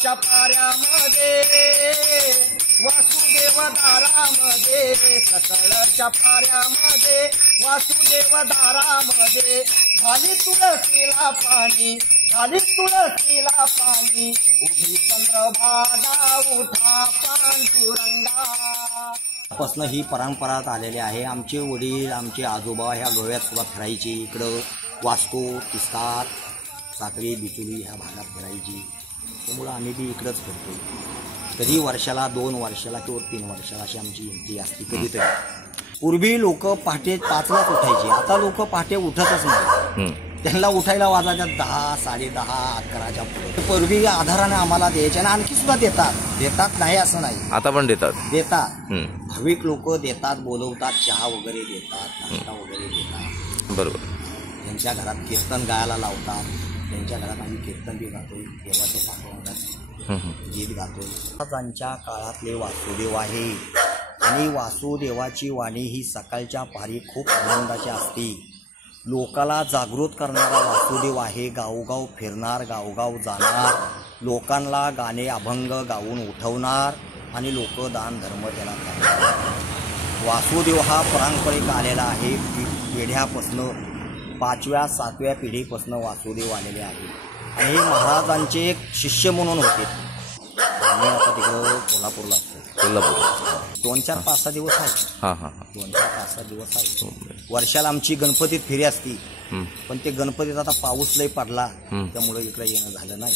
सकळच्या पाऱ्यामध्ये वासुदेव दारामध्ये, सकळच्या पाऱ्यामध्ये वासुदेव दारामध्ये, झाली तुळशीला पाणी, झाली तुळशीला पाणी, उभी चंद्रभागा उठा पांडुरंगा. पासून ही परंपरा आलेली आहे. आमचे वडील आमचे आजोबा ह्या गोव्यात सुद्धा फिरायचे. इकडं वास्को, तिस्कार, साखळी, बिचुली ह्या भागात फिरायची. त्यामुळं आम्ही बी इकडंच फिरतो. कधी वर्षाला 2 वर्षाला किंवा 3 वर्षाला अशी आमची एंट्री असते कधीतरी. पूर्वी लोक पहाटे 5लाच उठायचे. आता लोक पहाटे उठतच नाही. त्यांना उठायला वाजायच्या 10, 10:30, 11च्या पुढे. पूर्वी आधाराने आम्हाला द्यायचे आणि आणखी सुद्धा देतात नाही असं नाही. आता पण देतात. भाविक लोक देतात, बोलवतात, चहा वगैरे देतात, नाश्ता वगैरे देतात. बरोबर. त्यांच्या घरात कीर्तन गायला लावतात. त्यांच्या घरात आम्ही कीर्तन बी गातोय, देवाच्या पाठवण्यात गीत गातोय. महाराजांच्या काळातले वासुदेव आहे आणि वासुदेवाची वाणी ही सकाळच्या पारी खूप आनंदाची असते. लोकाला जागृत करणारा वासुदेव आहे. गावोगाव फिरणार, गावोगाव जाणार, लोकांना गाणे अभंग गाऊन उठवणार आणि लोक दान धर्म त्याला करणार. वासुदेव हा पारंपरिक आलेला आहे. पिढ्यापासनं 5व्या 7व्या पिढीपासून वासुदेव आलेले आहे आणि हे महाराजांचे एक शिष्य म्हणून होते. आणि आता तिकडं कोल्हापूरला असतो. 2-4, 5-6 दिवस आहेत. 2-4, 5-6 दिवस आहेत. वर्षाला आमची गणपतीत फेरी असती. पण ते गणपतीत आता पाऊस लय पडला त्यामुळे इकडे येणं झालं नाही.